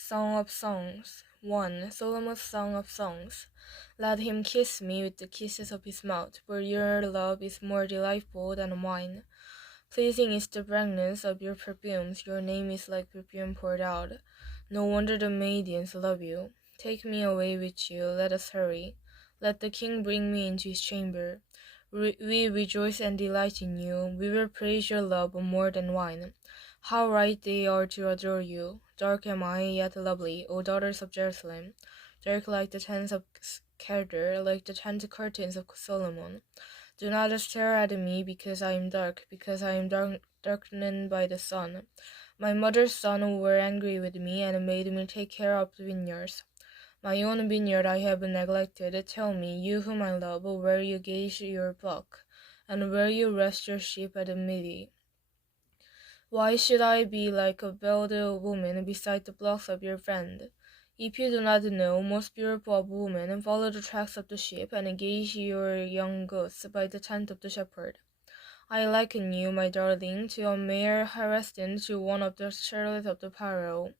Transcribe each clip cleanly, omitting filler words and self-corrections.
Song of Songs 1. Solomon's Song of Songs. Let him kiss me with the kisses of his mouth, for your love is more delightful than wine. Pleasing is the fragrance of your perfumes, your name is like perfume poured out. No wonder the maidens love you. Take me away with you, let us hurry. Let the king bring me into his chamber. We rejoice and delight in you. We will praise your love more than wine. How right they are to adore you. Dark am I, yet lovely, O daughters of Jerusalem. Dark like the tents of Kedar, like the tent curtains of Solomon. Do not stare at me because I am dark, because I am darkened by the sun. My mother's sons were angry with me and made me take care of the vineyards. My own vineyard I have neglected. Tell me, you whom I love, where you gauge your flock, and where you rest your sheep at midday. Why should I be like a veiled woman beside the flocks of your friend? If you do not know, most beautiful of women, follow the tracks of the sheep, and gauge your young goats by the tent of the shepherd. I liken you, my darling, to a mare harassed to one of the chariots of the Pharaoh.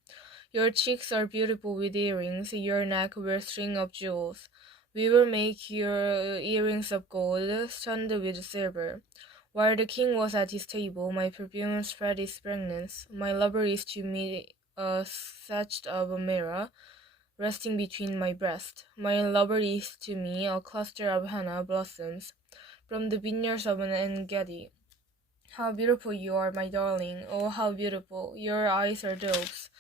Your cheeks are beautiful with earrings, your neck wears string of jewels. We will make your earrings of gold, studded with silver. While the king was at his table, my perfume spread its fragrance. My lover is to me a thatch of a mirror, resting between my breasts. My lover is to me a cluster of henna blossoms, from the vineyards of an En-gedi. How beautiful you are, my darling! Oh, how beautiful! Your eyes are doves.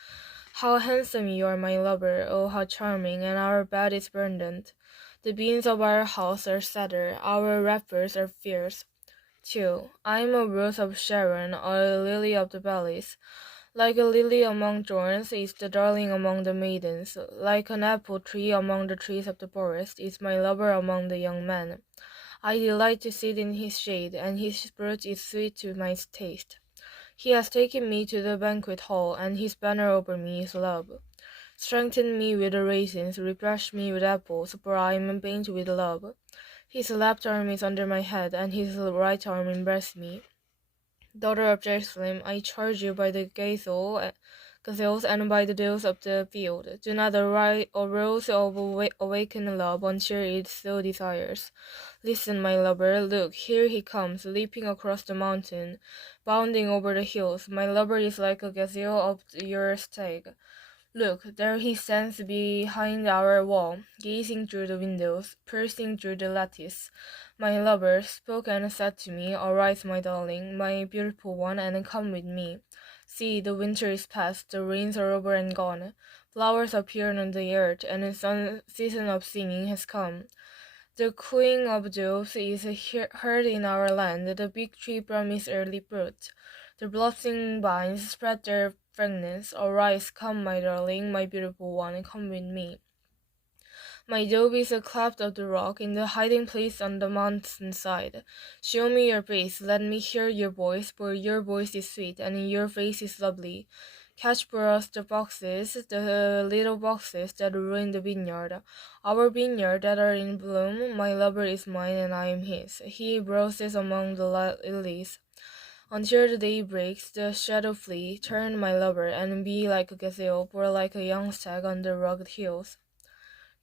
How handsome you are, my lover! Oh, how charming! And our bed is verdant. The beams of our house are cedar. Our rafters are fierce. 2. I am a rose of Sharon, a lily of the valleys. Like a lily among thorns is the darling among the maidens. Like an apple tree among the trees of the forest is my lover among the young men. I delight to sit in his shade, and his fruit is sweet to my taste. He has taken me to the banquet hall, and his banner over me is love. Strengthen me with raisins, refresh me with apples, for I am faint with love. His left arm is under my head, and his right arm embraces me. Daughter of Jerusalem, I charge you by the gazelles and by the dews of the field. Do not arouse of awakened love until it so desires. Listen, my lover, look, here he comes, leaping across the mountain, bounding over the hills. My lover is like a gazelle of your stag. Look, there he stands behind our wall, gazing through the windows, piercing through the lattice. My lover spoke and said to me, Arise, my darling, my beautiful one, and come with me. See, the winter is past, the rains are over and gone. Flowers appear on the earth, and the season of singing has come. The cooing of doves is heard in our land. The big tree promises early fruit. The blossoming vines spread their fragrance. Arise, come, my darling, my beautiful one, come with me. My dove is a cleft of the rock, in the hiding place on the mountainside. Show me your face, let me hear your voice, for your voice is sweet, and your face is lovely. Catch for us the foxes, the little foxes that ruin the vineyard. Our vineyard that are in bloom, my lover is mine and I am his. He browses among the lilies. Until the day breaks, the shadow flee, turn my lover, and be like a gazelle, or like a young stag on the rugged hills.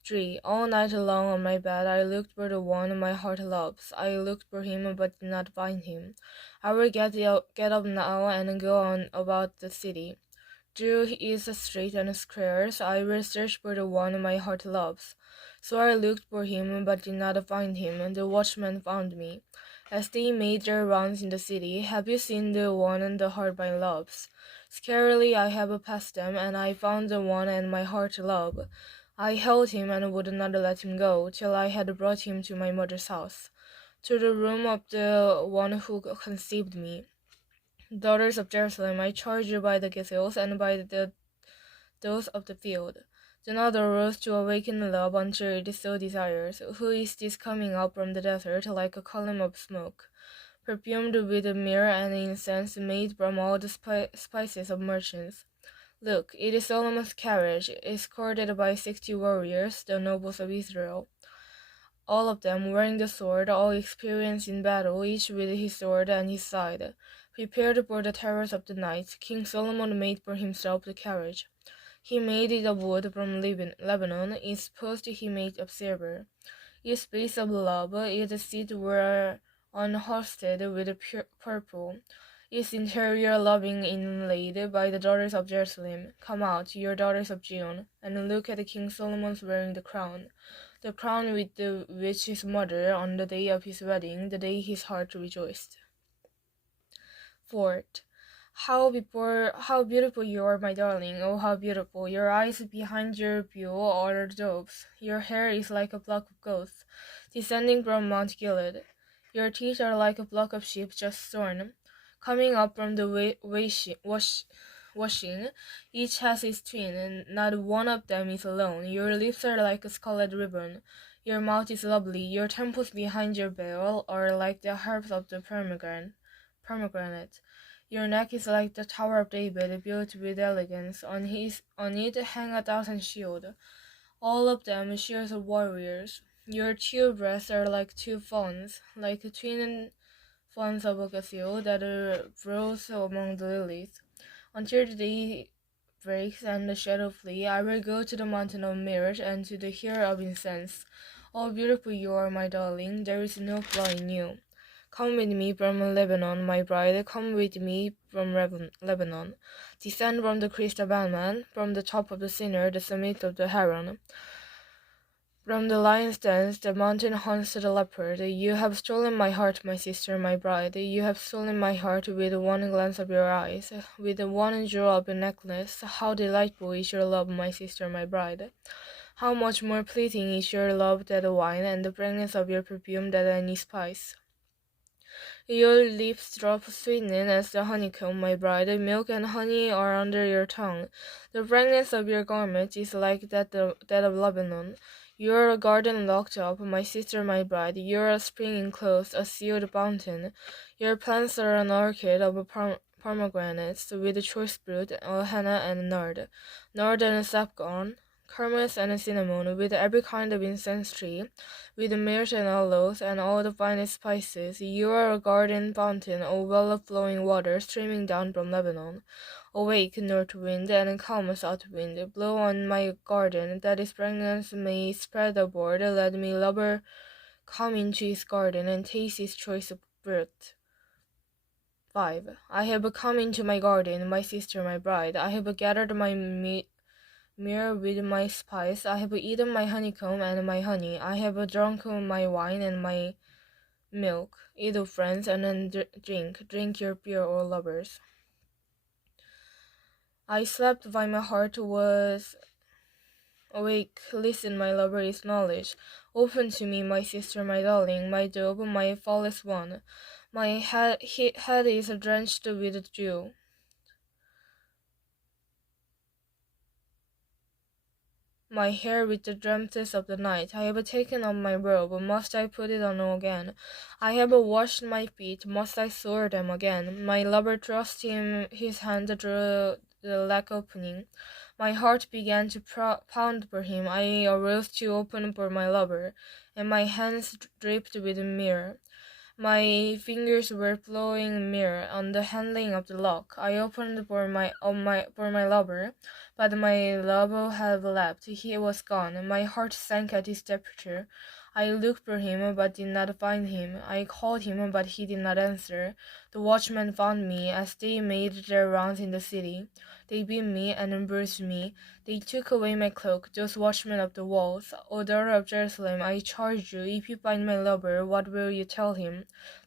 3. All night long on my bed I looked for the one my heart loves. I looked for him but did not find him. I will get up now and go on about the city. Through its streets and squares I will search for the one my heart loves. So I looked for him but did not find him. The watchmen found me. As they made their rounds in the city, have you seen the one the heart my loves? Scarcely I have passed them, and I found the one and my heart love. I held him and would not let him go, till I had brought him to my mother's house, to the room of the one who conceived me. Daughters of Jerusalem, I charge you by the gazelles and by the doves of the field. Do not arouse to awaken love until it so desires. Who is this coming up from the desert like a column of smoke, perfumed with myrrh and incense made from all the spices of merchants? Look, it is Solomon's carriage, escorted by 60 warriors, the nobles of Israel. All of them wearing the sword, all experienced in battle, each with his sword and his side. Prepared for the terrors of the night, King Solomon made for himself the carriage. He made the wood from Lebanon, its post he made of silver. Its base of love, its seat were unhorsed with purple, its interior loving inlaid by the daughters of Jerusalem. Come out, your daughters of Zion, and look at King Solomon's wearing the crown with which his mother on the day of his wedding, the day his heart rejoiced. Fourth, how beautiful you are, my darling, oh how beautiful. Your eyes behind your veil are doves. Your hair is like a flock of goats, descending from Mount Gilead. Your teeth are like a flock of sheep just shorn, coming up from the washing. Each has its twin, and not one of them is alone. Your lips are like a scarlet ribbon. Your mouth is lovely. Your temples behind your veil are like the harps of the pomegranate. Your neck is like the Tower of David, built with elegance. On it hang 1,000 shields, all of them shields of warriors. Your two breasts are like two fawns, like twin fawns of a gazelle that browse among the lilies. Until the day breaks and the shadow flee, I will go to the mountain of mirrors and to the hill of incense. Oh, beautiful you are, my darling, there is no flaw in you. Come with me from Lebanon, my bride, come with me from Lebanon. Descend from the crest of Alman, from the top of the Sinner, the summit of the Haron. From the lion's dens, the mountain haunts the leopard. You have stolen my heart, my sister, my bride. You have stolen my heart with one glance of your eyes, with one jewel of your necklace. How delightful is your love, my sister, my bride. How much more pleasing is your love than wine, and the fragrance of your perfume than any spice. Your lips drop sweetness as the honeycomb, my bride. Milk and honey are under your tongue. The fragrance of your garment is like that of Lebanon. You are a garden locked up, my sister, my bride. You are a spring enclosed, a sealed fountain. Your plants are an orchid of pomegranates, with choice fruit, henna and nard and saffron, carmine and cinnamon, with every kind of incense tree, with myrrh and aloes, and all the finest spices. You are a garden fountain, a well of flowing water streaming down from Lebanon. Awake, north wind, and come, south wind, blow on my garden, that its fragrance may spread abroad. Let me, lover, come into his garden, and taste his choice fruit. 5. I have come into my garden, my sister, my bride. I have gathered my myrrh with my spice. I have eaten my honeycomb and my honey. I have drunk my wine and my milk. Eat, O friends, and then drink your beer, O lovers. I slept while my heart was awake. Listen, my lover is knowledge. Open to me, my sister, my darling, my dove, my flawless one. My head is drenched with dew. My hair with the dampness of the night. I have taken off my robe, must I put it on again? I have washed my feet, must I soil them again? My lover thrust his hand through the latch opening. My heart began to pound for him. I arose to open for my lover, and my hands dripped with myrrh. My fingers were flowing myrrh on the handling of the lock. I opened for my lover, but my lover had left. He was gone. My heart sank at his departure. I looked for him, but did not find him. I called him, but he did not answer. The watchmen found me as they made their rounds in the city. They beat me and bruised me. They took away my cloak, those watchmen of the walls. O daughter of Jerusalem, I charge you, if you find my lover, what will you tell him?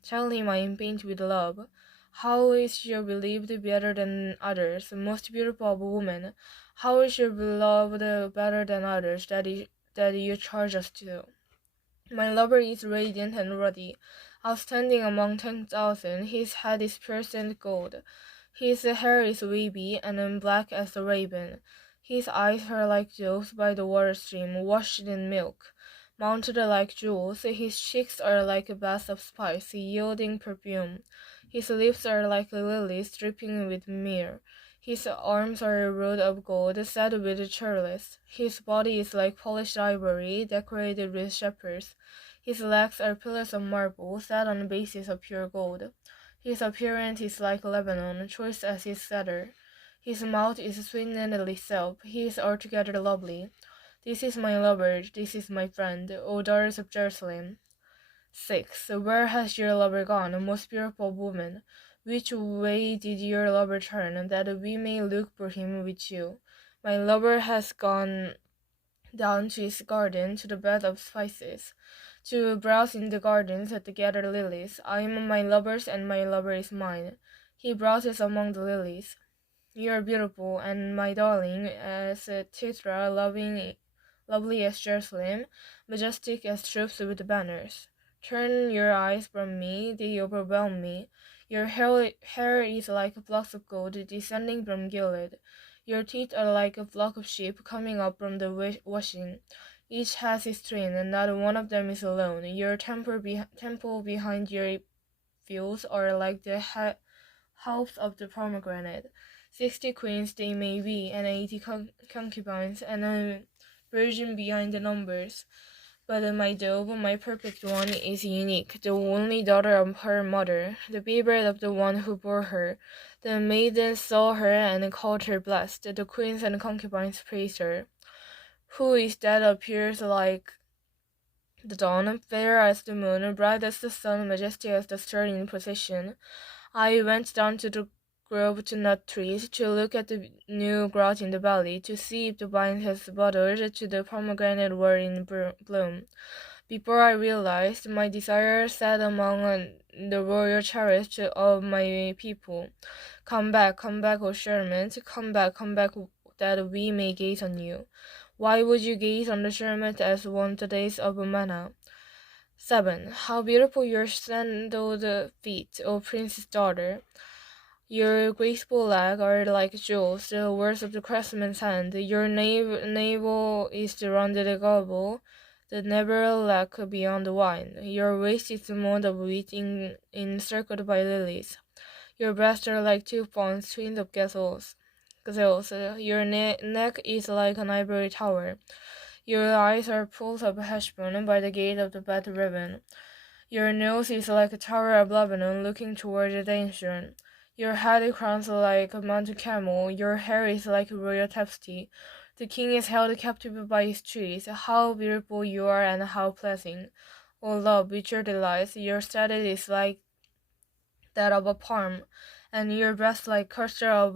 Tell him I am faint with love. How is she believed better than others, most beautiful of women? How is she beloved better than others, that you charge us to? My lover is radiant and ruddy, outstanding among 10,000. His head is pierced with gold. His hair is wavy and black as the raven. His eyes are like jewels by the water stream, washed in milk, mounted like jewels. His cheeks are like a bath of spice, yielding perfume. His lips are like lilies, dripping with myrrh. His arms are a rod of gold, set with chalice. His body is like polished ivory, decorated with shepherds. His legs are pillars of marble, set on a basis of pure gold. His appearance is like Lebanon, choice as his cedar. His mouth is sweetness itself. He is altogether lovely. This is my lover, this is my friend, O daughters of Jerusalem. 6. Where has your lover gone, most beautiful woman? Which way did your lover turn, that we may look for him with you? My lover has gone down to his garden, to the bed of spices, to browse in the gardens to gather lilies. I am my lover's, and my lover is mine. He browses among the lilies. You are beautiful, and my darling, as Tithra, lovely as Jerusalem, majestic as troops with banners. Turn your eyes from me, they overwhelm me. Your hair is like flocks of gold descending from Gilead. Your teeth are like a flock of sheep coming up from the washing. Each has its twin, and not one of them is alone. Your temple behind your fields are like the halves of the pomegranate. 60 queens they may be, and 80 concubines, and a virgin behind the numbers. But my dove, my perfect one, is unique, the only daughter of her mother, the favorite of the one who bore her. The maidens saw her and called her blessed. The queens and concubines praised her. Who is that appears like the dawn, fair as the moon, bright as the sun, majestic as the star in procession? I went down to the grove to nut trees, to look at the new growth in the valley, to see if the vine has budded, to the pomegranate were in bloom. Before I realized, my desire sat among the royal chariots of my people. Come back, O Sherman, come back, that we may gaze on you. Why would you gaze on the Sherman as on the days of manna? 7. How beautiful your sandaled feet, O prince's daughter! Your graceful legs are like jewels, the works of the craftsman's hand. Your navel is the rounded gobble, that never lack beyond the wine. Your waist is the mold of wheat encircled by lilies. Your breasts are like two fawns, twins of gazelles. Your neck is like an ivory tower. Your eyes are pools of Heshbon by the gate of the Beth Ribbon. Your nose is like a tower of Lebanon looking toward the Danshan. Your head crowns like a Mount Carmel. Your hair is like a royal tapestry. The king is held captive by his trees. How beautiful you are, and how pleasant! O love, with your delights, your status is like that of a palm, and your breast like cluster of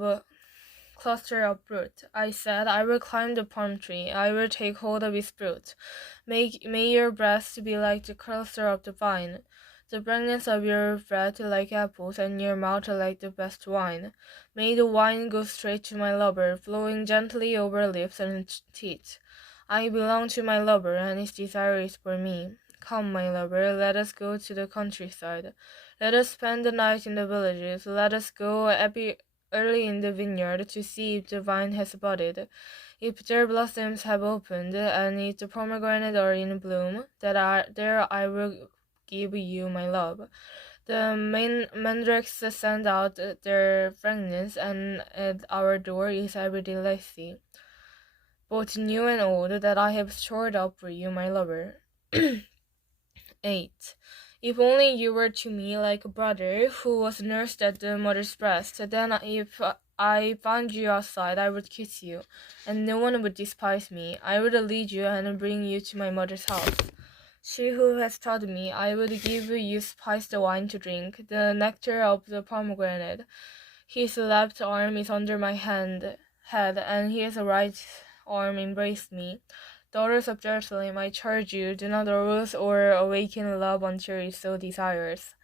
fruit. I said, I will climb the palm tree. I will take hold of its fruit. May your breast be like the cluster of the vine, the brightness of your bread like apples, and your mouth like the best wine. May the wine go straight to my lover, flowing gently over lips and teeth. I belong to my lover, and his desire is for me. Come, my lover, let us go to the countryside. Let us spend the night in the villages. Let us go early in the vineyard to see if the vine has budded, if their blossoms have opened, and if the pomegranates are in bloom. There I will give you my love. The mandrakes send out their fragrance, and at our door is every delicacy, both new and old, that I have stored up for you, my lover. 8. If only you were to me like a brother who was nursed at the mother's breast, then if I found you outside, I would kiss you, and no one would despise me. I would lead you and bring you to my mother's house. She who has taught me, I would give you spiced wine to drink, the nectar of the pomegranate. His left arm is under my head, and his right arm embraced me. Daughters of Jerusalem, I charge you, do not arouse or awaken love until it so desires.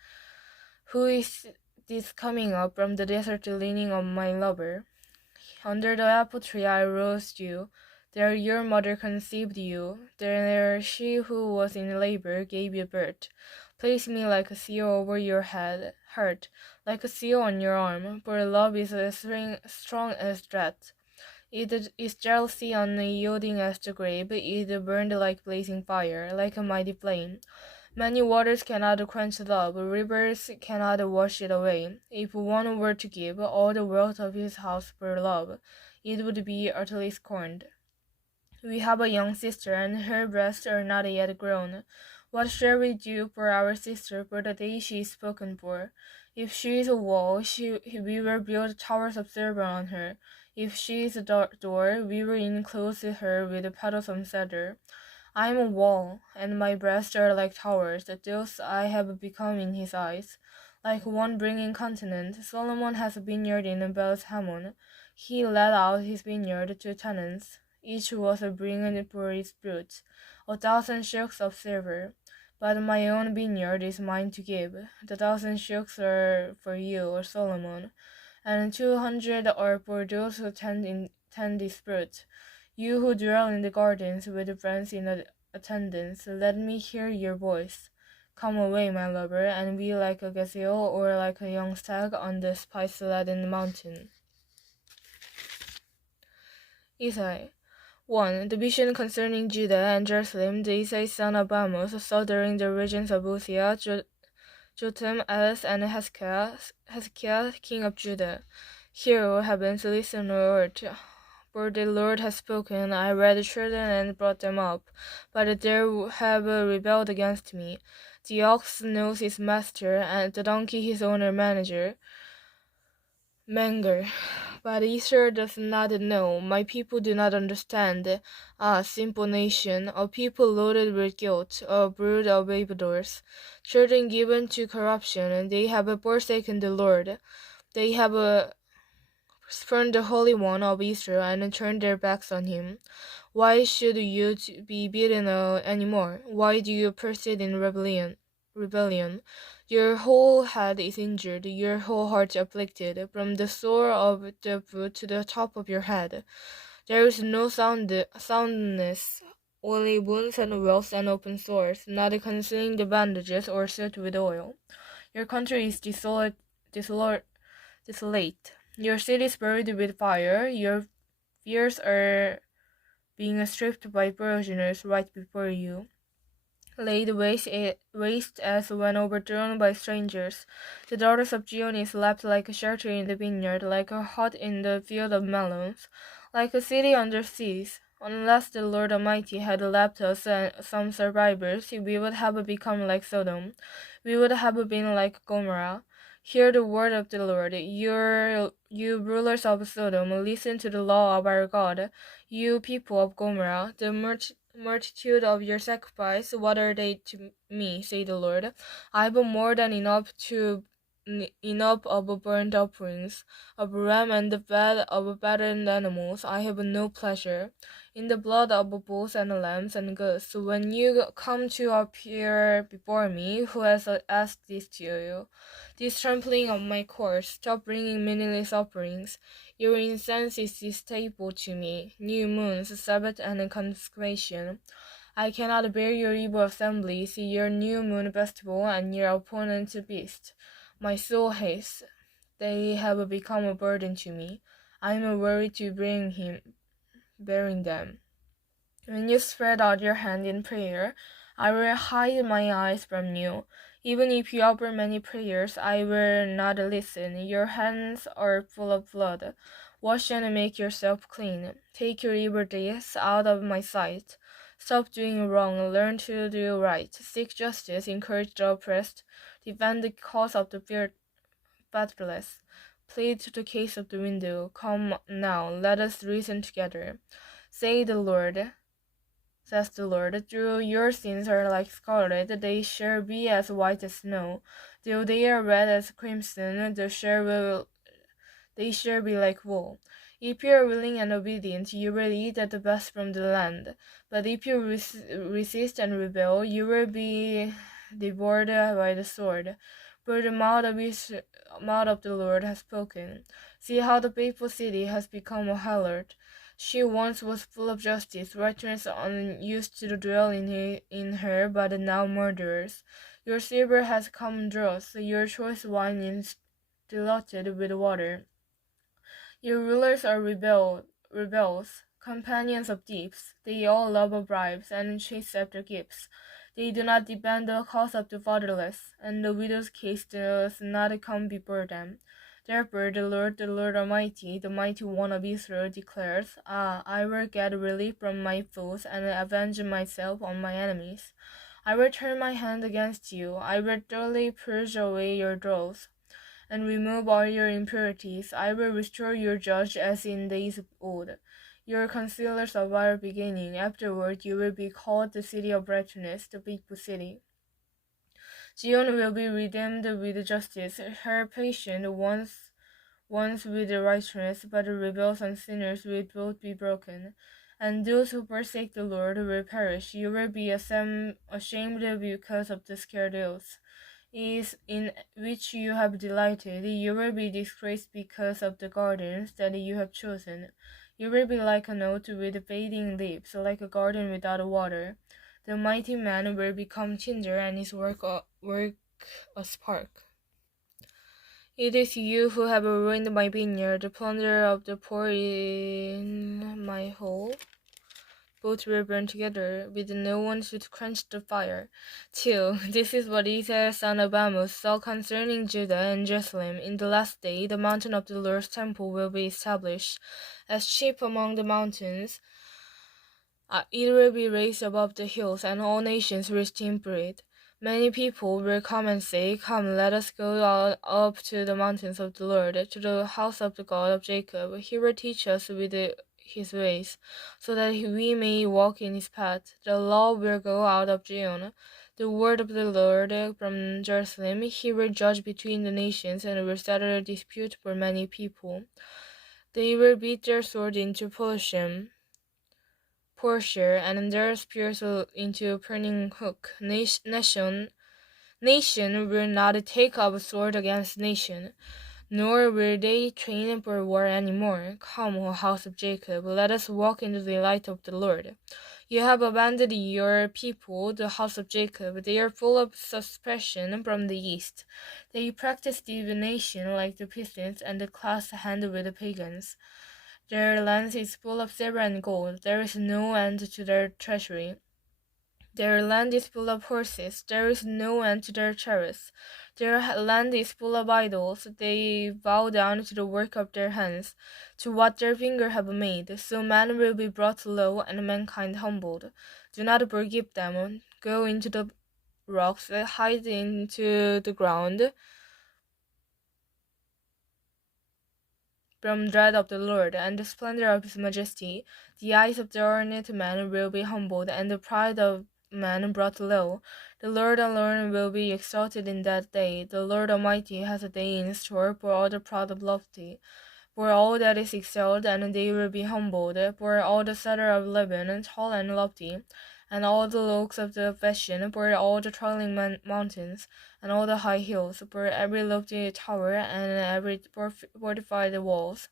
Who is this coming up from the desert leaning on my lover? Under the apple tree I roused you. There your mother conceived you. There she who was in labor gave you birth. Place me like a seal over your heart, like a seal on your arm, for love is as strong as death. It is jealousy unyielding as the grave. It burned like blazing fire, like a mighty flame. Many waters cannot quench love, rivers cannot wash it away. If one were to give all the wealth of his house for love, it would be utterly scorned. We have a young sister, and her breasts are not yet grown. What shall we do for our sister for the day she is spoken for? If she is a wall, we will build towers of silver on her. If she is a door, we will enclose her with petals of cedar. I am a wall, and my breasts are like towers. Thus I have become in his eyes. Like one bringing continent, Solomon has a vineyard in Beth Hammon. He let out his vineyard to tenants. Each was a bringing for its fruit, 1,000 shekels of silver. But my own vineyard is mine to give. The 1,000 shekels are for you, O Solomon, and 200 are for those who tend its fruit. You who dwell in the gardens with friends in attendance, let me hear your voice. Come away, my lover, and be like a gazelle or like a young stag on the spice-laden mountain. Isaia 1. The vision concerning Judah and Jerusalem, the Isai son of Amos saw during the regions of Uzziah, Jotham, Ahaz, and Hezekiah, king of Judah. Hear, O heavens, listen, O earth. For the Lord has spoken. I read children and brought them up, but they have rebelled against me. The ox knows his master, and the donkey his owner Manger. But Israel does not know. My people do not understand. Ah, simple nation, a people loaded with guilt, a brood of evildoers, children given to corruption. They have forsaken the Lord. They have spurned the Holy One of Israel and turned their backs on him. Why should you be beaten any more? Why do you persist in rebellion? Your whole head is injured, your whole heart afflicted, from the sole of the foot to the top of your head. There is no soundness, only wounds and welts and open sores, not concealing the bandages or soaked with oil. Your country is desolate. Your city is buried with fire. Your fears are being stripped by prisoners right before you, laid waste as when overthrown by strangers. The daughters of Zion is left like a shelter in the vineyard, like a hut in the field of melons, like a city under siege. Unless the Lord Almighty had left us some survivors, we would have become like Sodom. We would have been like Gomorrah. Hear the word of the Lord. You rulers of Sodom, listen to the law of our God. You people of Gomorrah, the multitude of your sacrifice, what are they to me, say the Lord? I have more than enough of burnt offerings, of ram and the fat of fattened animals. I have no pleasure in the blood of bulls and lambs and goats. When you come to appear before me, who has asked this to you? This trampling of my course, stop bringing meaningless offerings. Your incense is distasteful to me, new moons, Sabbath, and consecration. I cannot bear your evil assemblies, your new moon festival, and your opponent's beast. My soul hates. They have become a burden to me. I am weary to bearing them. When you spread out your hand in prayer, I will hide my eyes from you. Even if you offer many prayers, I will not listen. Your hands are full of blood. Wash and make yourself clean. Take your evil days out of my sight. Stop doing wrong. Learn to do right. Seek justice. Encourage the oppressed. Defend the cause of the fatherless. Plead the case of the widow. Come now, let us reason together. Says the Lord, though your sins are like scarlet, they shall be as white as snow. Though they are red as crimson, they shall be like wool. If you are willing and obedient, you will eat at the best from the land. But if you resist and rebel, you will be devoured by the sword. For the mouth of the Lord has spoken. See how the faithful city has become a harlot. She once was full of justice, righteousness used to dwell in her, but now murderers. Your silver has come dross, your choice wine is diluted with water. Your rulers are rebels, companions of thieves. They all love bribes and chase after gifts. They do not defend the cause of the fatherless, and the widow's case does not come before them. Therefore the Lord Almighty, the mighty one of Israel, declares, I will get relief from my foes and avenge myself on my enemies. I will turn my hand against you. I will thoroughly purge away your dross. and remove all your impurities. I will restore your judge as in days of old, your concealers of our beginning. Afterward you will be called the city of righteousness, the faithful city. Zion will be redeemed with justice, her patient once with righteousness, but the rebels and sinners will both be broken. And those who forsake the Lord will perish. You will be ashamed because of the scared oaths is in which you have delighted. You will be disgraced because of the gardens that you have chosen. You will be like an oak with fading leaves, like a garden without water. The mighty man will become tinder, and his work a spark. It is you who have ruined my vineyard, the plunder of the poor in my hole. Both will burn together, with no one to quench the fire. 2. This is what Isaiah son of Amos saw concerning Judah and Jerusalem. In the last day, the mountain of the Lord's temple will be established as chief among the mountains. It will be raised above the hills, and all nations will esteem it. Many people will come and say, Come, let us go up to the mountains of the Lord, to the house of the God of Jacob. He will teach us with his ways, so that we may walk in his path. The law will go out of Zion, the word of the Lord from Jerusalem. He will judge between the nations, and will settle a dispute for many people. They will beat their sword into Portia, and their spears into a pruning hook. Nation will not take up a sword against nation, nor will they train for war any more. Come, O house of Jacob, let us walk in the delight of the Lord. You have abandoned your people, the house of Jacob. They are full of suspicion from the east. They practice divination like the Pistons, and clasp hand with the pagans. Their land is full of silver and gold. There is no end to their treasury. Their land is full of horses. There is no end to their chariots. Their land is full of idols. They bow down to the work of their hands, to what their fingers have made. So man will be brought low, and mankind humbled. Do not forgive them. Go into the rocks, hide into the ground, from dread of the Lord and the splendor of his majesty. The eyes of the ornate man will be humbled, and the pride of man brought low. The Lord alone will be exalted in that day. The Lord Almighty has a day in store for all the proud and lofty, for all that is exalted, and they will be humbled, for all the cedar of Lebanon, tall and lofty, and all the oaks of the Bashan, for all the traveling mountains, and all the high hills, for every lofty tower, and every fortified walls,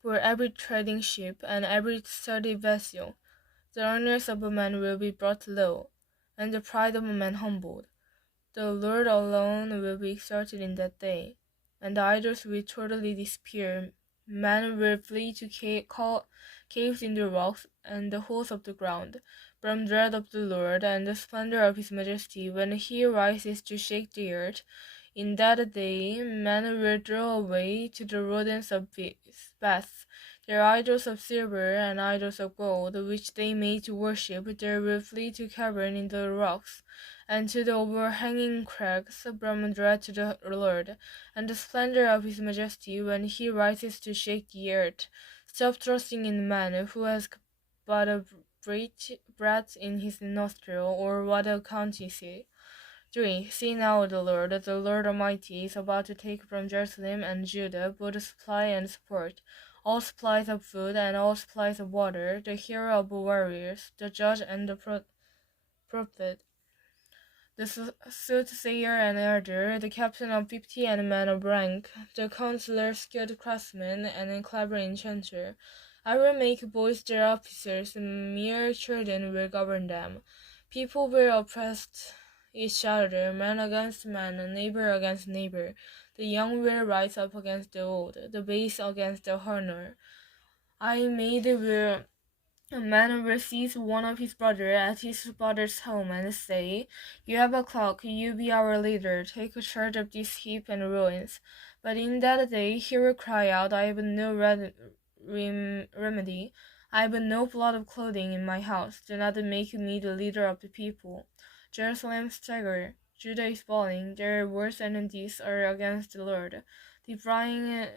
for every trading ship, and every sturdy vessel. The honors of a man will be brought low, and the pride of a man humbled. The Lord alone will be exalted in that day, and the idols will totally disappear. Man will flee to caves in the rocks and the holes of the ground, from dread of the Lord and the splendor of his majesty, when he rises to shake the earth. In that day man will throw away to the rodents of baths their idols of silver and idols of gold, which they made to worship. They will flee to cavern in the rocks, and to the overhanging crags, from dread to the Lord, and the splendor of his majesty, when he rises to shake the earth. Stop trusting in man, who has but a breath in his nostril, or what account is he? 3. See now the Lord Almighty, is about to take from Jerusalem and Judah both supply and support, all supplies of food and all supplies of water, the hero of warriors, the judge and the prophet, the soothsayer and elder, the captain of 50 and man of rank, the counselor, skilled craftsman, and clever enchanter. I will make boys their officers, mere children will govern them. People will oppress each other, man against man, neighbor against neighbor. The young will rise up against the old, the base against the honor. A man will seize one of his brother at his father's home and say, You have a clock, you be our leader, take charge of this heap and ruins. But in that day he will cry out, I have no remedy. I have no plot of clothing in my house. Do not make me the leader of the people. Jerusalem stagger. Judah is falling. Their words and deeds are against the Lord, defying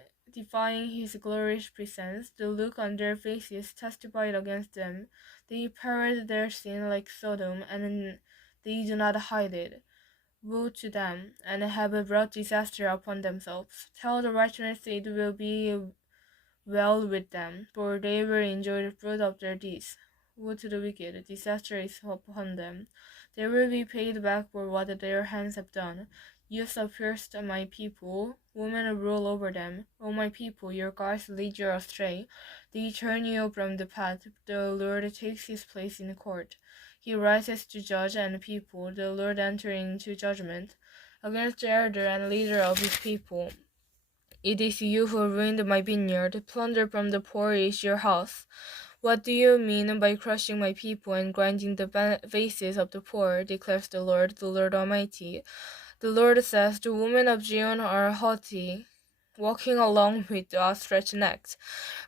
his glorious presence. The look on their faces testified against them. They parade their sin like Sodom, and they do not hide it. Woe to them, and have brought disaster upon themselves. Tell the righteous it will be well with them, for they will enjoy the fruit of their deeds. Woe to the wicked, disaster is upon them. They will be paid back for what their hands have done. Youths have pierced my people, women rule over them. O my people, your gods lead you astray. They turn you from the path. The Lord takes his place in court. He rises to judge and people. The Lord entering into judgment against the elder and leader of his people. It is you who ruined my vineyard. Plunder from the poor is your house. What do you mean by crushing my people and grinding the vases of the poor, declares the Lord Almighty. The Lord says, the women of Zion are haughty, walking along with outstretched necks,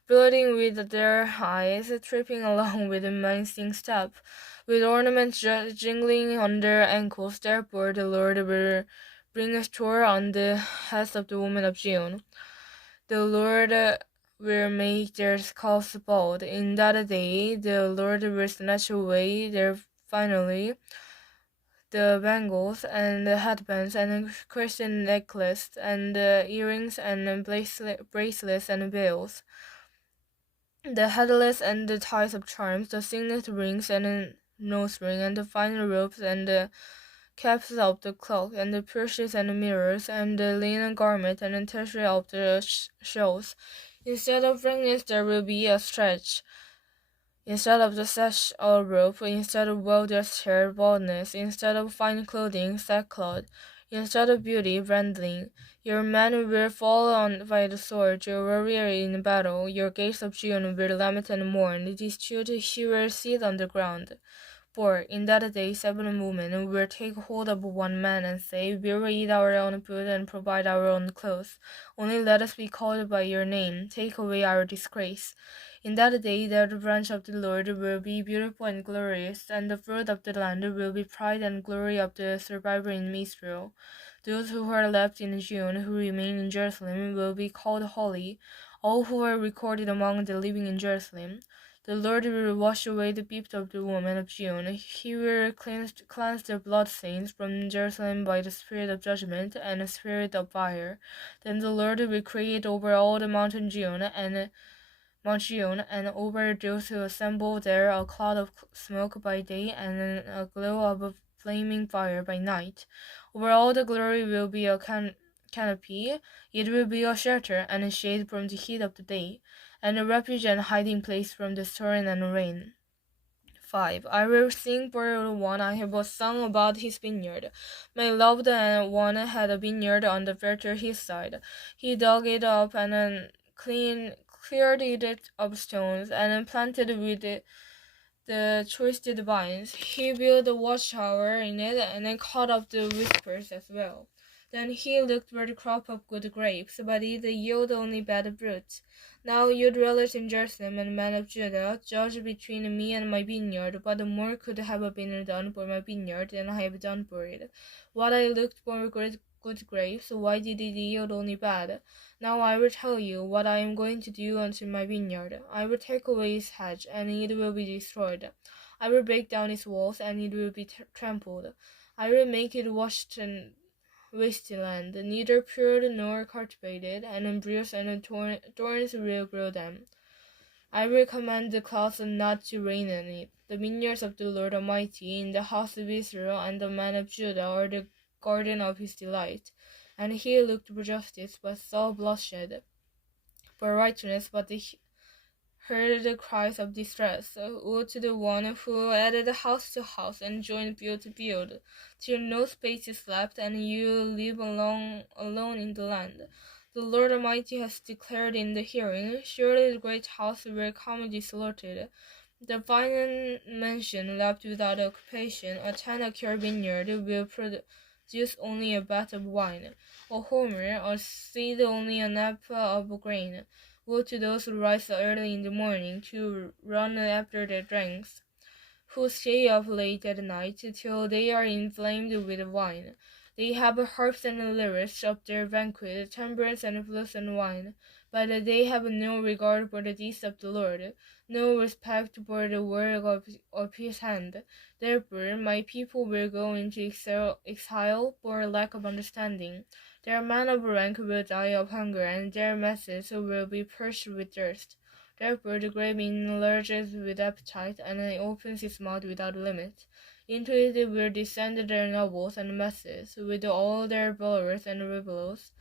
bleeding with their eyes, tripping along with a mincing step, with ornaments jingling on their ankles. Therefore the Lord will bring a store on the heads of the women of Zion. The Lord will make their skulls bald. In that day, the Lord will snatch away their finally the bangles and the headbands and Christian necklace and earrings and bracelets and veils, the headless and the ties of charms, the signet rings and nose ring and the fine ropes and the caps of the cloak, and the purses and the mirrors, and the linen garment, and the treasure of the shows. Instead of fragrance there will be a stretch. Instead of the sash or rope, instead of well-dressed hair, baldness, instead of fine clothing, sackcloth, instead of beauty, brandling. Your men will fall on by the sword, your warrior in battle, your gates of Zion will lament and mourn. Destitute he will sit on the ground. For in that day 7 women will take hold of one man and say, we will eat our own food and provide our own clothes. Only let us be called by your name. Take away our disgrace. In that day the branch of the Lord will be beautiful and glorious, and the fruit of the land will be pride and glory of the survivor in Israel. Those who are left in Zion, who remain in Jerusalem, will be called holy, all who are recorded among the living in Jerusalem. The Lord will wash away the guilt of the women of Zion. He will cleanse their bloodstains from Jerusalem by the spirit of judgment and the spirit of fire. Then the Lord will create over all the Mount Zion and over those who assemble there a cloud of smoke by day and a glow of a flaming fire by night. Over all the glory will be a canopy. It will be a shelter and a shade from the heat of the day, and a refuge and hiding place from the storm and rain. 5. I will sing for the one I have sung about his vineyard. My loved one had a vineyard on the fertile hillside. He dug it up and cleared it of stones and planted with it the choicest vines. He built a watchtower in it and cut up the whispers as well. Then he looked for the crop of good grapes, but it yielded only bad fruit. Now you dwellers in Jerusalem and men of Judah, judge between me and my vineyard. What more could have been done for my vineyard than I have done for it? What I looked for good grapes, why did it yield only bad? Now I will tell you what I am going to do unto my vineyard. I will take away its hedge, and it will be destroyed. I will break down its walls, and it will be trampled. I will make it wasteland, neither pured nor cultivated, and bruised and thorns will grow them. I will command the clouds not to rain on it. The vineyards of the Lord Almighty in the house of Israel and the men of Judah are the garden of his delight. And he looked for justice, but saw bloodshed, for righteousness, but heard the cries of distress. Woe to the one who added house to house and joined field to field, till no space is left, and you live alone in the land. The Lord Almighty has declared in the hearing, surely the great house will come desolate. The fine mansion left without occupation, a 10-acre vineyard will produce only a vat of wine, a homer, a seed only an apple of grain. Woe to those who rise early in the morning to run after their drinks, who stay up late at night till they are inflamed with wine. They have harps and lyres of their banquet, tambourines and flutes and wine. But they have no regard for the deeds of the Lord, no respect for the work of his hand. Therefore, my people will go into exile for lack of understanding. Their men of rank will die of hunger, and their masses will be parched with thirst. Therefore, the grave enlarges with appetite, and it opens its mouth without limit. Into it will descend their nobles and masses, with all their bulwarks and rebels.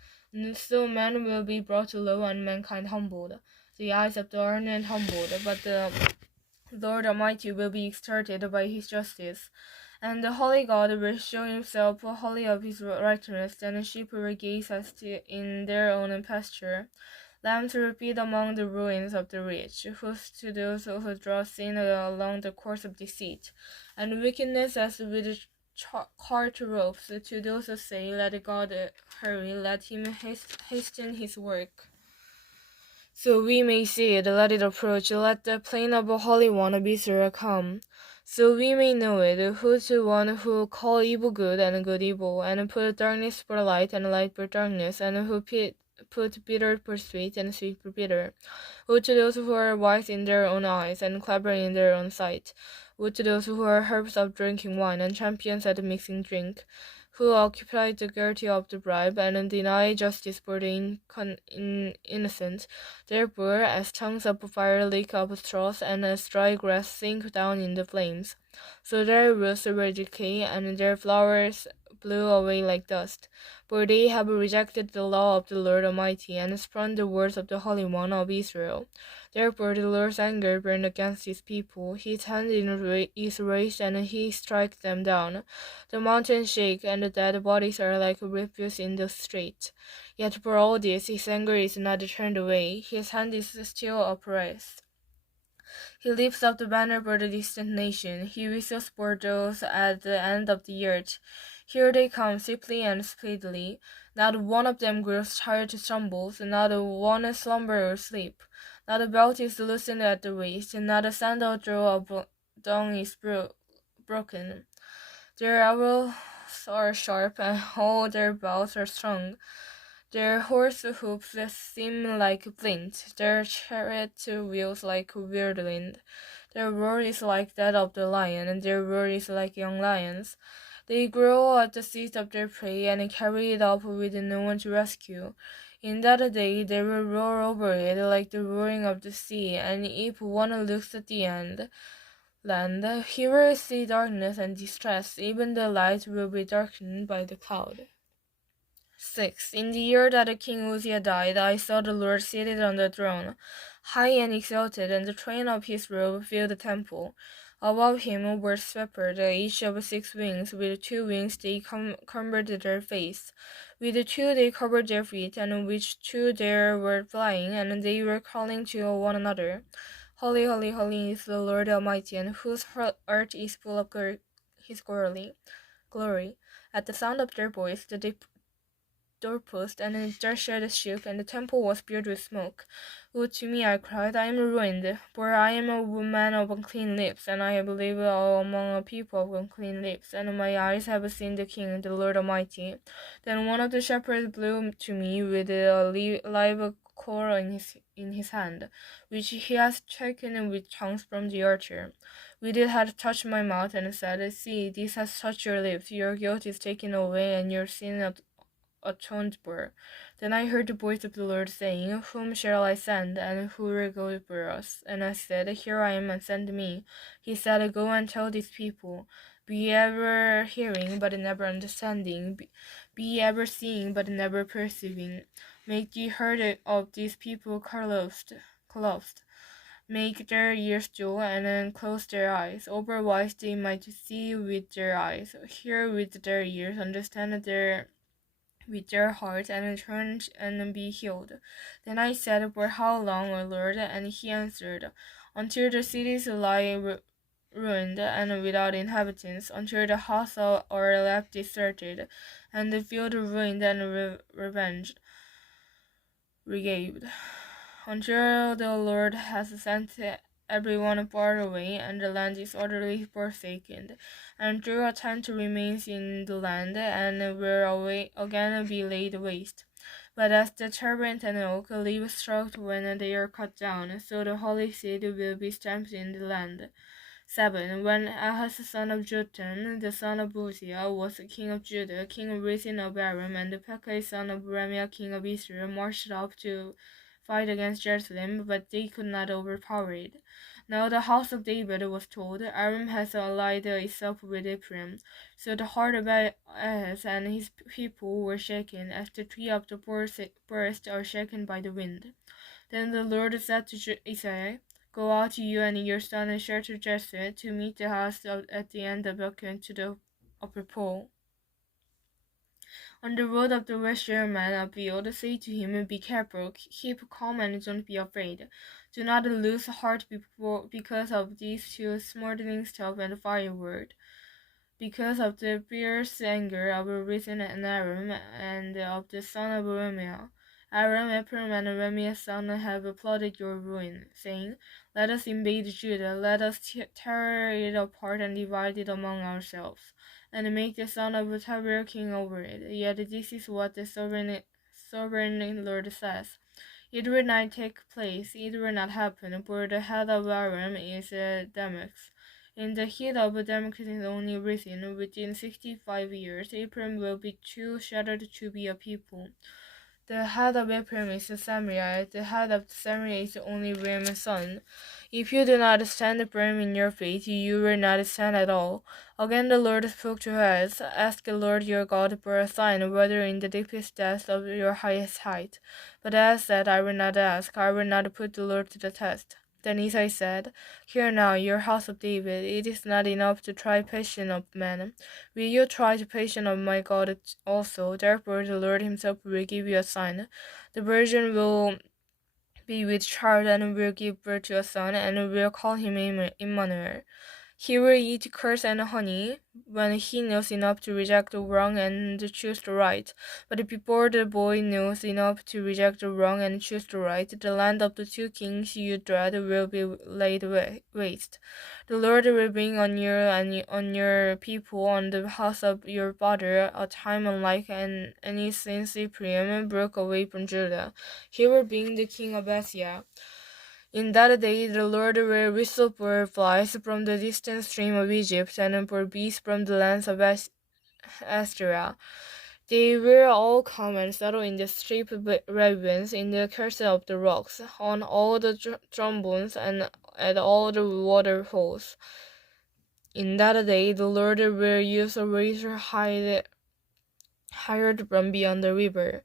So man will be brought low and mankind humbled, the eyes of the learned humbled, but the Lord Almighty will be exalted by his justice. And the holy God will show himself holy of his righteousness, and sheep will gaze in their own pasture. Lambs will feed among the ruins of the rich, hosts to those who draw sin along the course of deceit, and wickedness as with cart ropes to those who say, Let God hurry, let him hasten his work. So we may see it, let it approach, let the plain of the Holy One of Israel come. So we may know it, who to one who call evil good and good evil, and put darkness for light and light for darkness, and who put bitter for sweet and sweet for bitter. Woe to those who are wise in their own eyes and clever in their own sight. Woe to those who are herbs of drinking wine and champions at mixing drink, who occupy the guilty of the bribe and deny justice for the innocent. Therefore, as tongues of fire leak up straws, and as dry grass sink down in the flames, so their roots will decay, and their flowers blew away like dust. For they have rejected the law of the Lord Almighty, and spurned the words of the Holy One of Israel. Therefore the Lord's anger burned against his people, his hand is raised, and he strikes them down. The mountains shake, and the dead bodies are like refuse in the street. Yet for all this his anger is not turned away, his hand is still upraised. He lifts up the banner for the distant nation. He whistles for those at the end of the earth. Here they come, swiftly and speedily. Not one of them grows tired to stumble, not one slumber or sleep. Not a belt is loosened at the waist, not a sandal draw of dung is broken. Their arrows are sharp, and all their bows are strong. Their horse hoofs seem like flint, their chariot wheels like whirlwind. Their roar is like that of the lion, and their roar is like young lions. They growl at the seat of their prey, and carry it off with no one to rescue. In that day they will roar over it like the roaring of the sea, and if one looks at the land, he will see darkness and distress, even the light will be darkened by the cloud. 6. In the year that King Uzziah died, I saw the Lord seated on the throne, high and exalted, and the train of his robe filled the temple. Above him were shepherds, each of 6 wings. With 2 wings they covered their face. With 2 they covered their feet, and with 2 they were flying, and they were calling to one another, Holy, holy, holy is the Lord Almighty, and whose earth is full of his glory. At the sound of their voice, the doorpost and the threshold shook, and the temple was filled with smoke. Woe to me, I cried, I am ruined, for I am a man of unclean lips, and I have lived among a people of unclean lips, and my eyes have seen the King, the Lord Almighty. Then one of the shepherds blew to me with a live coal in his hand, which he has taken with tongues from the altar. With it had touched my mouth, and said, See, this has touched your lips, your guilt is taken away, and your sin atoned for. Then I heard the voice of the Lord saying, Whom shall I send, and who will go for us? And I said, Here I am, and send me. He said, Go and tell these people, Be ever hearing, but never understanding. Be ever seeing, but never perceiving. Make the heart of these people closed. Make their ears dull, and then close their eyes. Otherwise they might see with their eyes, hear with their ears, understand with their hearts, and turn and be healed. Then I said, For how long, O Lord? And he answered, Until the cities lie ruined and without inhabitants, until the houses are left deserted, and the field ruined and revenged, regained. Until the Lord has sent everyone far away, and the land is utterly forsaken. And through a tent remains in the land, and will again be laid waste. But as the terebinth and oak leave struck when they are cut down, so the holy seed will be stamped in the land. 7. When Ahaz son of Jotham, the son of Uzziah, was king of Judah, king of Rezin of Aram, and Pekah son of Remiah, king of Israel, marched up to fight against Jerusalem, but they could not overpower it. Now the house of David was told, Aram has allied itself with Ephraim. So the heart of Ahaz and his people were shaken, as the tree of the forest are shaken by the wind. Then the Lord said to Isaiah, Go out, you and your son, and share to Jesse, to meet the house at the end of Bethlehem to the upper pole. On the road of the western man of field, say to him, Be careful, keep calm, and don't be afraid. Do not lose heart because of these two smoldering stuff and firewood, because of the fierce anger of Rezin and Aram, and of the son of Remiah. Aram, Ephraim, and Remiah's son have plotted your ruin, saying, Let us invade Judah, let us tear it apart and divide it among ourselves, and make the son of Tabor king over it. Yet this is what the sovereign Lord says. It will not take place, it will not happen, for the head of Aram is Damascus. In the heat of Damascus' only risen, within 65 years, Ephraim will be too shattered to be a people. The head of Ephraim is Samaria, the head of Samaria is only Ram's son. If you do not stand firm in your faith, you will not stand at all. Again the Lord spoke to us, Ask the Lord your God for a sign, whether in the deepest depths of your highest height. But as said, I will not ask, I will not put the Lord to the test. Then Isaiah said, Hear now, your house of David, it is not enough to try patience of man. Will you try the patience of my God also? Therefore the Lord himself will give you a sign. The virgin will be with child and will give birth to a son, and will call him Emmanuel. He will eat curds and honey when he knows enough to reject the wrong and choose the right. But before the boy knows enough to reject the wrong and choose the right, the land of the two kings you dread will be laid waste. The Lord will bring on you and on your people, on the house of your father, a time unlike any since Ephraim broke away from Judah. He will bring the king of Assyria. In that day the Lord will whistle for flies from the distant stream of Egypt, and for bees from the lands of Assyria. They will all come and settle in the steep ravines, in the curses of the rocks, on all the trombones, and at all the waterholes. In that day the Lord will use a razor hired from beyond the river,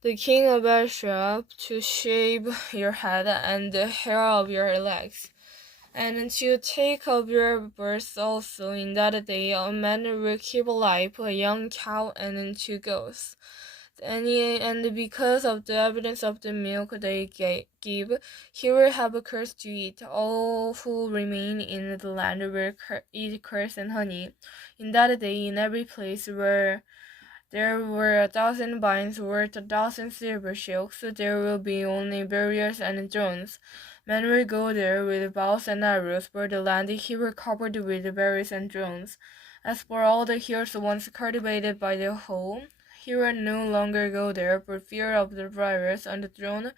the king of Assyria, to shave your head and the hair of your legs, and to take of your births also. In that day a man will keep alive a young cow and two goats. And because of the evidence of the milk they give, he will have a curse to eat. All who remain in the land will eat curds and honey. In that day, in every place where there were 1,000 vines worth 1,000 silver shekels, there will be only barriers and thrones. Men will go there with bows and arrows, for the land he will covered with berries and thrones. As for all the hills once cultivated by the hoe, he will no longer go there for fear of the drivers on the throne.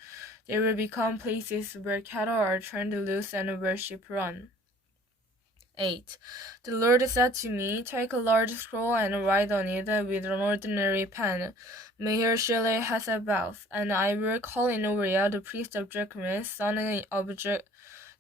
They will become places where cattle are turned loose and where sheep run. 8. The Lord said to me, Take a large scroll and write on it with an ordinary pen, Meher Shalei Hasabath, and I will call in Uriah the priest of Jechimah, son of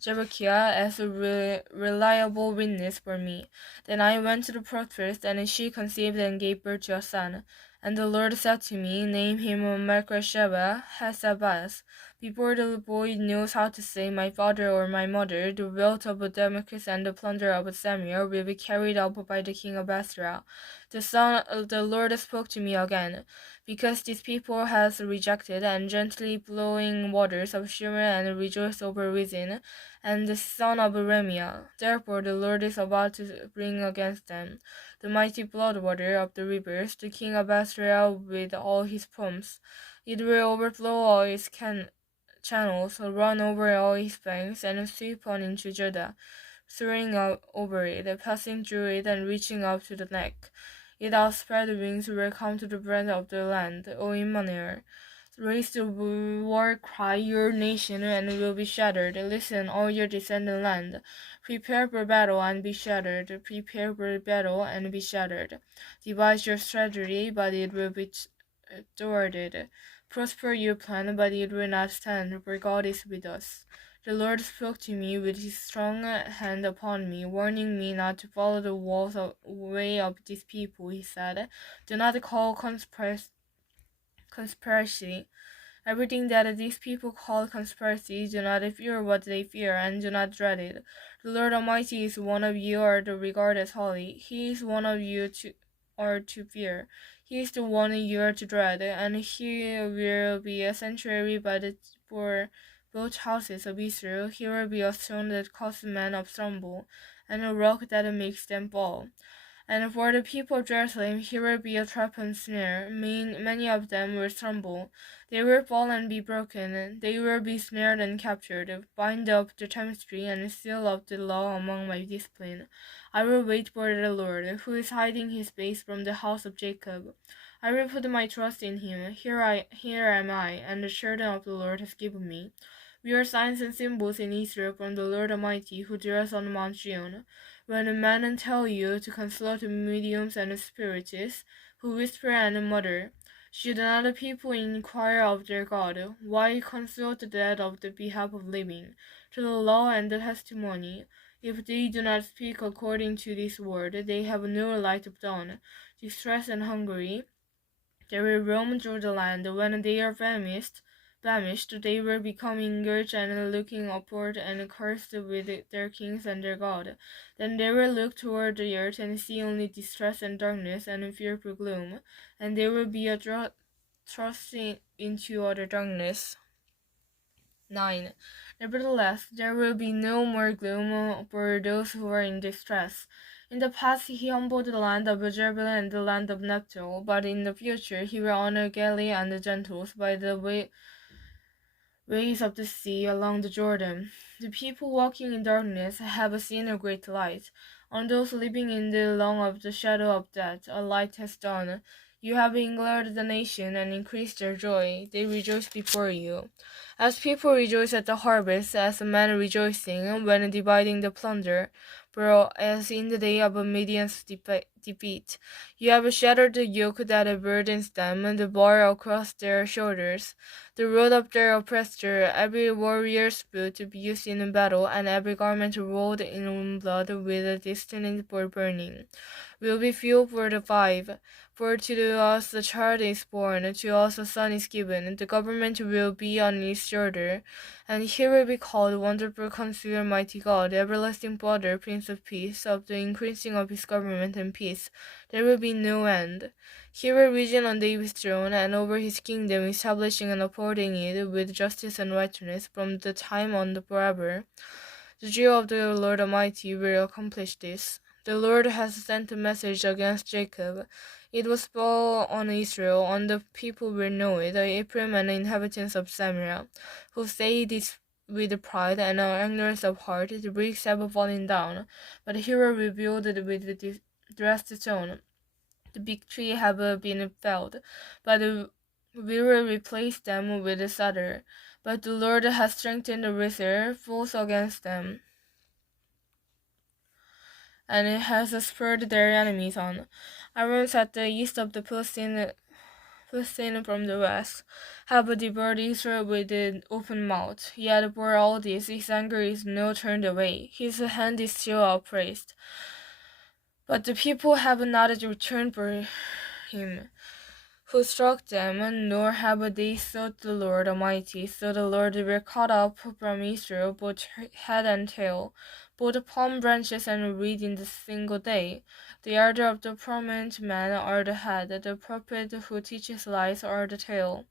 Jebekiah, as a reliable witness for me. Then I went to the prophetess, and she conceived and gave birth to a son. And the Lord said to me, Name him Malchisheba Hasabath. Before the boy knows how to say, My father or my mother, the wealth of Damascus and the plunder of Samaria will be carried up by the king of Assyria. The Lord spoke to me again, because this people has rejected and gently flowing waters of Shimmer and rejoice over Rezin, and the son of Remiah. Therefore the Lord is about to bring against them the mighty floodwater of the rivers, the king of Assyria with all his pumps. It will overflow all its channels, run over all its banks, and sweep on into Judah, soaring over it, passing through it, and reaching up to the neck. Its outspread wings will come to the breadth of the land, O Immanuel. Raise the war cry, your nation, and will be shattered. Listen, all your descendant land. Prepare for battle and be shattered. Prepare for battle and be shattered. Devise your strategy, but it will be thwarted. Prosper your plan, but it will not stand, for God is with us. The Lord spoke to me with his strong hand upon me, warning me not to follow the way of these people. He said, do not call conspiracy. Everything that these people call conspiracy, do not fear what they fear, and do not dread it. The Lord Almighty is one of you are to regard as holy. He is one of you to fear. He is the one you are to dread, and he will be a sanctuary for both houses of Israel. He will be a stone that causes men to stumble, and a rock that makes them fall. And for the people of Jerusalem, he will be a trap and snare. Many of them will stumble. They will fall and be broken. They will be snared and captured. Bind up the tapestry and seal up the law among my discipline. I will wait for the Lord, who is hiding his face from the house of Jacob. I will put my trust in him. Here am I, and the children of the Lord has given me. We are signs and symbols in Israel from the Lord Almighty, who dwells on Mount Zion. When men tell you to consult mediums and spiritists, who whisper and mutter, should not the people inquire of their God? Why consult the dead of the behalf of living, to the law and the testimony? If they do not speak according to this word, they have no light of dawn. Distressed and hungry, they will roam through the land. When they are famished, they will become engaged and looking upward and cursed with their kings and their God. Then they will look toward the earth and see only distress and darkness and fearful gloom, and they will be thrusting into utter darkness. 9. Nevertheless, there will be no more gloom for those who are in distress. In the past, he humbled the land of Jebel and the land of Naphtali, but in the future, he will honor Galilee and the Gentiles by the ways of the sea along the Jordan. The people walking in darkness have seen a great light. On those living in the land of the shadow of death, a light has dawned. You have enlarged the nation and increased their joy. They rejoice before you. As people rejoice at the harvest, as men rejoicing when dividing the plunder, for as in the day of Midian's defeat, you have shattered the yoke that burdens them, the bar across their shoulders, the rod of their oppressor, every warrior's boot used in battle, and every garment rolled in blood with destined for burning, will be fuel for the 5. For to us a child is born, to us a son is given, the government will be on his shoulder, and he will be called Wonderful Counselor, Mighty God, Everlasting Father, Prince of Peace. Of the increasing of his government and peace there will be no end. He will reign on David's throne, and over his kingdom, establishing and upholding it with justice and righteousness from the time on forever. The zeal of the Lord Almighty will accomplish this. The Lord has sent a message against Jacob. It will fall on Israel, on the people will know it, Ephraim and the inhabitants of Samaria, who say this with pride and are anxious of heart. The bricks have fallen down, but he will rebuild it with the dressed stone. The big tree have been felled, but we will replace them with a cedar. But the Lord has strengthened the reserve force against them, and it has spurred their enemies on. Arms at the east of the Philistine from the west have devoured Israel with an open mouth. Yet for all this, his anger is not turned away. His hand is still upraised. But the people have not returned for him who struck them, nor have they sought the Lord Almighty. So the Lord will cut off from Israel both head and tail, both palm branches and reed in the single day. The elder of the prominent man are the head, the prophet who teaches lies are the tail.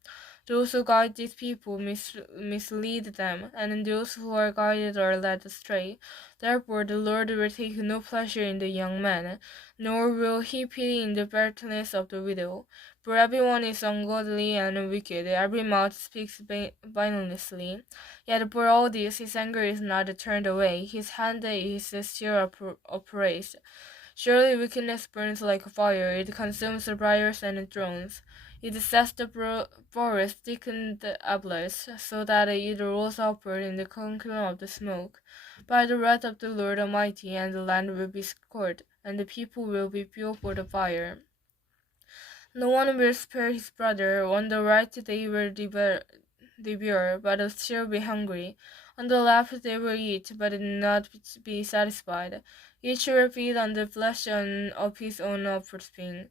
Those who guide these people mislead them, and those who are guided are led astray. Therefore the Lord will take no pleasure in the young man, nor will he pity in the barrenness of the widow. For everyone is ungodly and wicked, every mouth speaks violently. Yet for all this his anger is not turned away, his hand is still upraised. Surely wickedness burns like fire, it consumes the briars and thorns. It sets the forest thickened ablaze, so that it rolls upward in the conclusion of the smoke. By the wrath of the Lord Almighty, and the land will be scorched, and the people will be fuel for the fire. No one will spare his brother. On the right they will devour, but still be hungry. On the left they will eat, but not be satisfied. Each will feed on the flesh of his own offspring.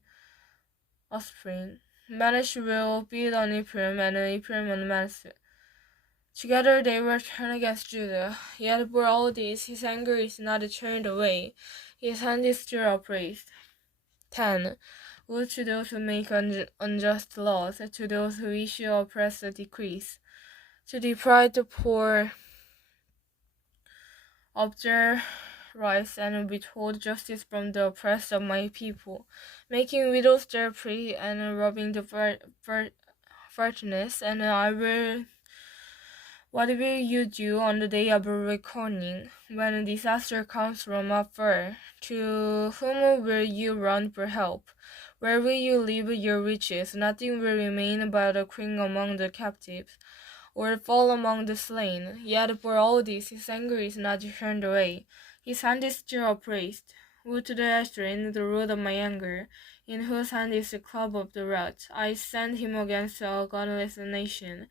Manasseh will feed on Ephraim, and Ephraim on Manasseh. Together they will turn against Judah. Yet for all this his anger is not turned away, his hand is still upraised. 10. Woe to those who make unjust laws, to those who issue oppressive decrees, to deprive the poor of their rights and withhold justice from the oppressed of my people, making widows their prey and robbing the fatness. And what will you do on the day of reckoning, when disaster comes from afar? To whom will you run for help? Where will you leave your riches? Nothing will remain but a queen among the captives, or fall among the slain. Yet for all this his anger is not turned away, his hand is still upraised. Woe to the Assyrian, the root of my anger, in whose hand is the club of the rod. I send him against a godless nation.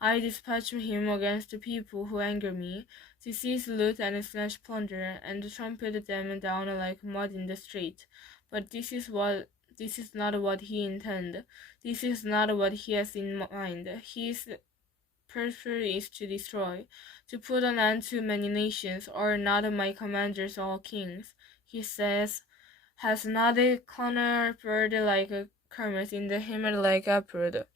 I dispatch him against the people who anger me, to seize loot and snatch plunder, and to trample them down like mud in the street. But this is not what he intends. This is not what he has in mind. His purpose is to destroy, to put an end to many nations. Are not my commanders all kings? He says, has not a cloner bird like a kermit in the hammer like Aprod,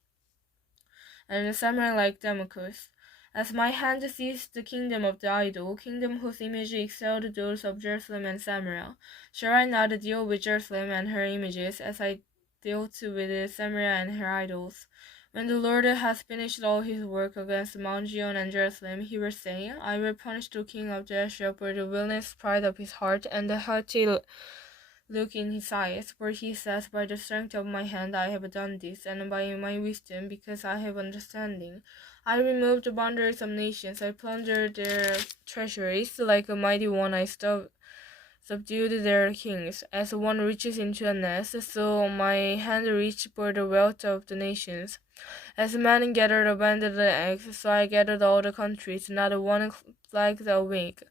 and a summer like Damascus? As my hand seized the kingdom of the idol, kingdom whose image excelled those of Jerusalem and Samaria, shall I not deal with Jerusalem and her images as I dealt with Samaria and her idols? When the Lord has finished all his work against Mount Zion and Jerusalem, he will say, I will punish the king of Jeshua for the willingness pride of his heart and the haughty look in his eyes. For he says, by the strength of my hand I have done this, and by my wisdom, because I have understanding. I removed the boundaries of nations, I plundered their treasuries. Like a mighty one I subdued their kings. As one reaches into a nest, so my hand reached for the wealth of the nations. As man gathered abandoned eggs, so I gathered all the countries. Not one flagged awake,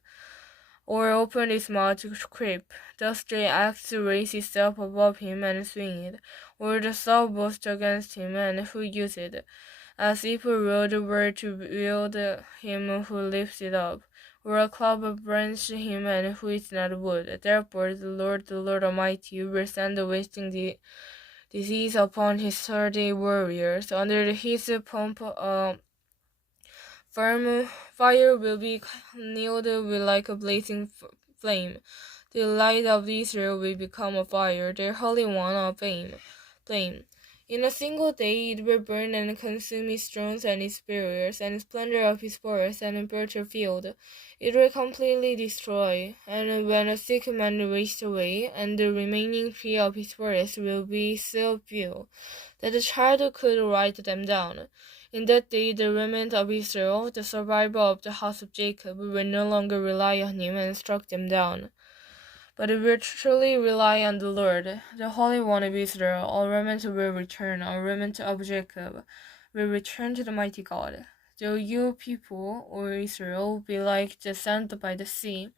or opened its mouth to creep. Thus the axe raised itself above him and swinged, or the saw boast against him, and who used it, as if a rod were to wield him who lifts it up, or a club branch him, and who is not wood. Therefore the Lord Almighty, will send a wasting disease upon his sturdy warriors. Under his pomp, firm fire will be kindled like a blazing flame. The light of Israel will become a fire, their Holy One a flame. In a single day it will burn and consume his thrones and his barriers, and splendor of his forest and fertile field. It will completely destroy, and when a sick man wastes away, and the remaining tree of his forest will be so few that a child could write them down. In that day the remnant of Israel, the survivor of the house of Jacob, will no longer rely on him and struck them down, but will truly rely on the Lord, the Holy One of Israel. All remnant will return, all remnant of Jacob will return to the mighty God. Though you people, O Israel, be like the sand by the sea,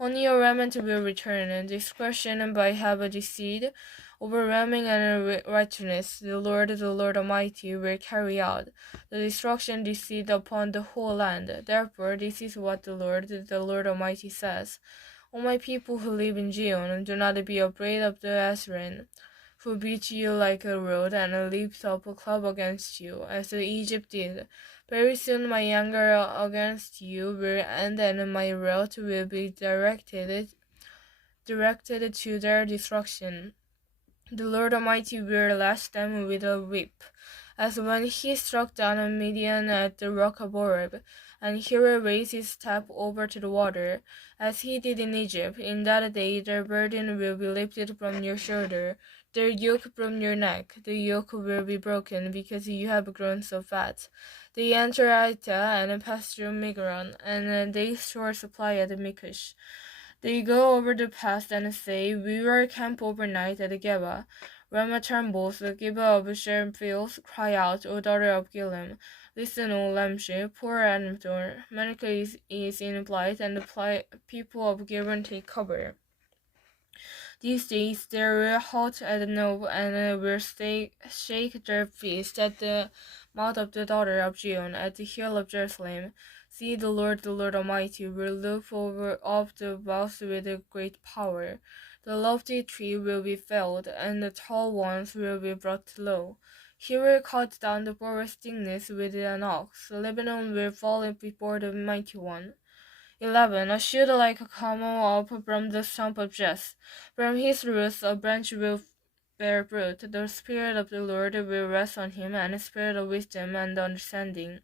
only your remnant will return, and discretion by have deceit, overwhelming and righteousness, the Lord Almighty, will carry out the destruction deceit upon the whole land. Therefore, this is what the Lord Almighty says. O my people who live in Zion, do not be afraid of the Assyrian, who beat you like a rod and leaped up a club against you, as Egypt did. Very soon my anger against you will end, and my wrath will be directed to their destruction. The Lord Almighty will lash them with a whip, as when he struck down Midian at the rock of Oreb, and he will raise his staff over to the water, as he did in Egypt. In that day their burden will be lifted from your shoulder, their yoke from your neck. The yoke will be broken, because you have grown so fat. They enter Aita and pass through Migron, and they store supply at Mikish. They go over the pass and say, "We will camp overnight at Geba." Ramah trembles, the Gibeah of Shephills cry out, "O daughter of Gileam, listen, O Lamshi, poor Anador." Malika is in flight, and the people of Gibeon take cover. These days they will halt at Nob, and will shake their fists at the mouth of the daughter of Zion, at the hill of Jerusalem. See, the Lord Almighty, will loop over off the boughs with a great power. The lofty tree will be felled, and the tall ones will be brought low. He will cut down the forest thickness with an ox. Lebanon will fall before the mighty one. 11. A shoot like a camel up from the stump of Jesse. From his roots a branch will bear fruit. The Spirit of the Lord will rest on him, and a spirit of wisdom and understanding,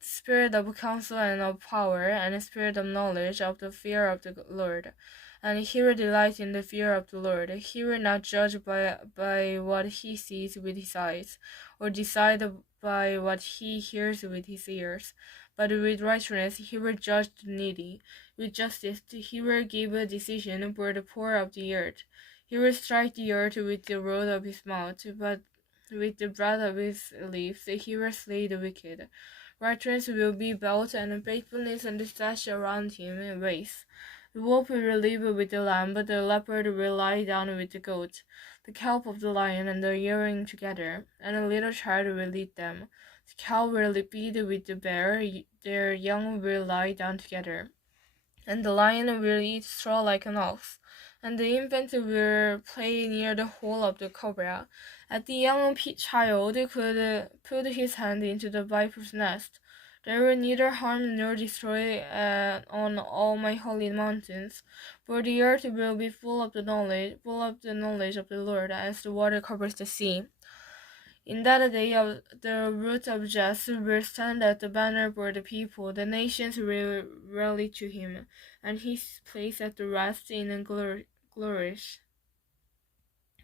the spirit of counsel and of power, and a spirit of knowledge, of the fear of the Lord. And he will delight in the fear of the Lord. He will not judge by what he sees with his eyes, or decide by what he hears with his ears. But with righteousness he will judge the needy. With justice he will give a decision for the poor of the earth. He will strike the earth with the rod of his mouth, but with the breath of his lips he will slay the wicked. Righteousness will be belt, and faithfulness and the sash around him in waist. The wolf will live with the lamb, but the leopard will lie down with the goat. The calf of the lion and the yearling together, and a little child will lead them. The cow will feed with the bear, their young will lie down together. And the lion will eat straw like an ox, and the infant will play near the hole of the cobra. As the young child could put his hand into the viper's nest, they will neither harm nor destroy on all my holy mountains, for the earth will be full of the knowledge of the Lord, as the water covers the sea. In that day the root of Jesse will stand as the banner for the people. The nations will rally to him, and his place at the rest in glories.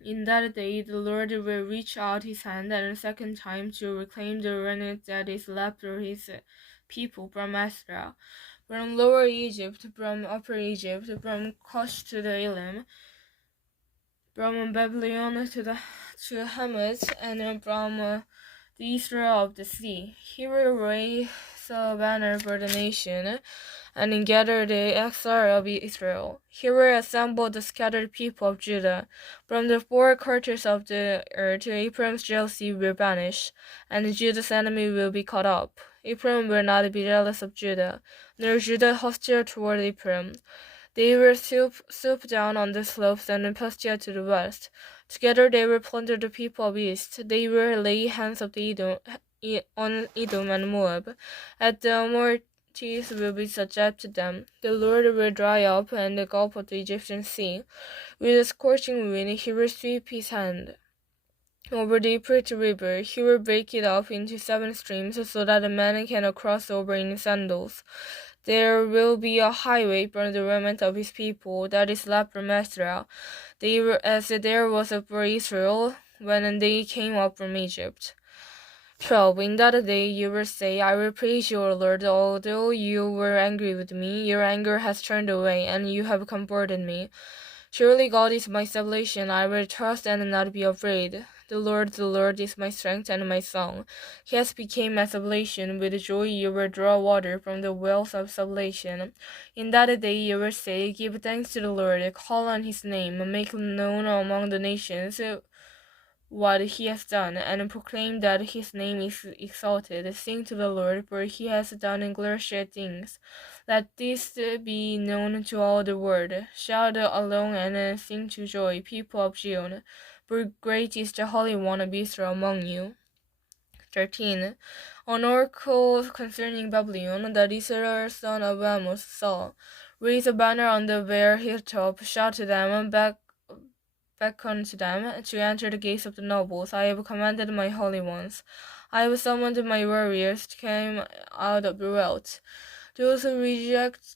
In that day the Lord will reach out his hand and a second time to reclaim the remnant that is left of his people from Astra, from Lower Egypt, from Upper Egypt, from Cush to the Elam, from Babylon to Hamath, and from the Israel of the sea. He will raise a banner for the nation, and gather the exile of Israel. He will assemble the scattered people of Judah. From the four quarters of the earth, Ephraim's jealousy will vanish, and Judah's enemy will be cut up. Ephraim will not be jealous of Judah, nor Judah hostile toward Ephraim. They will swoop down on the slopes and pasture to the west. Together they will plunder the people of east. They will lay hands on Edom and Moab. At the Amorites will be subject to them. The Lord will dry up and the gulf of the Egyptian sea. With a scorching wind he will sweep his hand over the Euphrates River. He will break it up into 7 streams, so that a man cannot cross over in sandals. There will be a highway for the remnant of his people that is left from Israel, as there was for Israel when they came up from Egypt. 12. In that day you will say, "I will praise you, O Lord, although you were angry with me. Your anger has turned away, and you have comforted me. Surely God is my salvation. I will trust and not be afraid. The Lord is my strength and my song. He has become my salvation. With joy you will draw water from the wells of salvation. In that day you will say, give thanks to the Lord, call on his name, make known among the nations what he has done, and proclaim that his name is exalted. Sing to the Lord, for he has done glorious things. Let this be known to all the world. Shout along and sing to joy, people of Zion. for great is the Holy One of Israel among you. 13. An oracle concerning Babylon that Israel son of Amos saw. Raise a banner on the bare hilltop, shout to them, beckon to them to enter the gates of the nobles. I have commanded my holy ones. I have summoned my warriors to come out of the wealth. Those who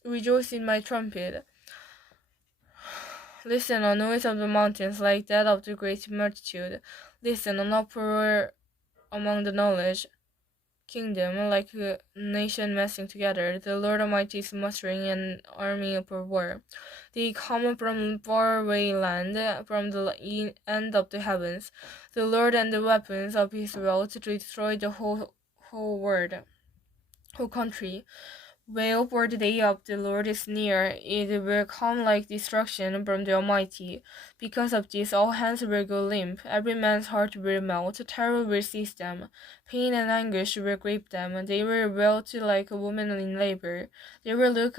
rejoice in my trumpet. Listen, a noise of the mountains like that of the great multitude. Listen, an uproar among the knowledge kingdom, like a nation massing together. The Lord Almighty is mustering an army for war. They come from faraway land, from the end of the heavens. The Lord and the weapons of his wrath to destroy the whole country. Wail, for the day of the Lord is near. It will come like destruction from the Almighty. Because of this, all hands will go limp. Every man's heart will melt. Terror will seize them. Pain and anguish will grip them. They will wilt like a woman in labor. They will look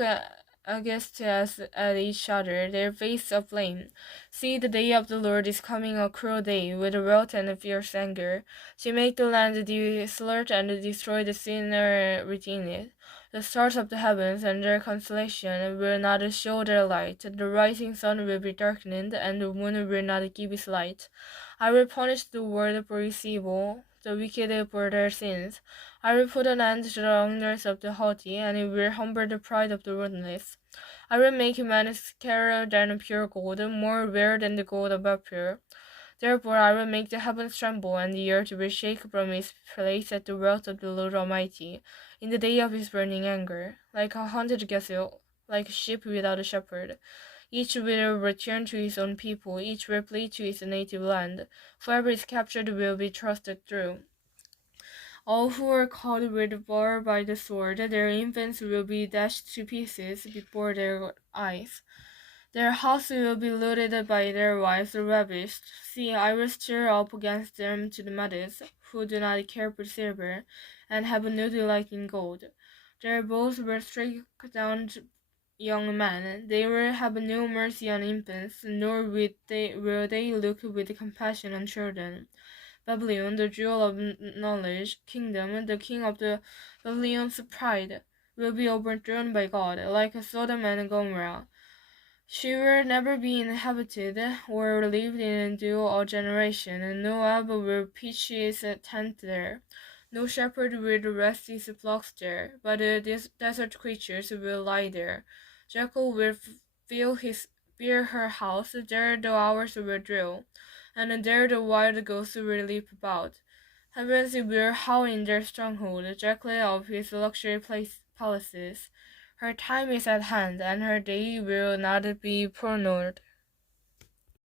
aghast at each other, their faces aflame. See, the day of the Lord is coming, a cruel day, with wrath and fierce anger, to make the land desolate and destroy the sinner within it. The stars of the heavens and their constellation will not show their light. The rising sun will be darkened, and the moon will not give its light. I will punish the world for its evil, the wicked for their sins. I will put an end to the anger of the haughty, and it will humble the pride of the ruthless. I will make men scarer than pure gold, more rare than the gold of Ophir. Therefore I will make the heavens tremble, and the earth will shake from its place at the wrath of the Lord Almighty, in the day of his burning anger. Like a hunted gazelle, like a sheep without a shepherd. Each will return to his own people, each will flee to his native land. Whoever is captured will be thrusted through. All who are caught will fall by the sword, their infants will be dashed to pieces before their eyes. Their house will be looted by their wives ravished. See, I will stir up against them to the mothers, who do not care for silver, and have no delight in gold. Their bows will strike down young men. They will have no mercy on infants, nor will they look with compassion on children. Babylon, the jewel of knowledge, kingdom, the king of the Babylon's pride, will be overthrown by God, like Sodom and Gomorrah. She will never be inhabited or lived in a generation, and no Ab will pitch his tent there. No shepherd will rest his flocks there, but these desert creatures will lie there. Jackal will fill her house, there the owls will drill, and there the wild goats will leap about. Heavens will howl in their stronghold, Jackal of his luxury palaces. Her time is at hand, and her day will not be prolonged.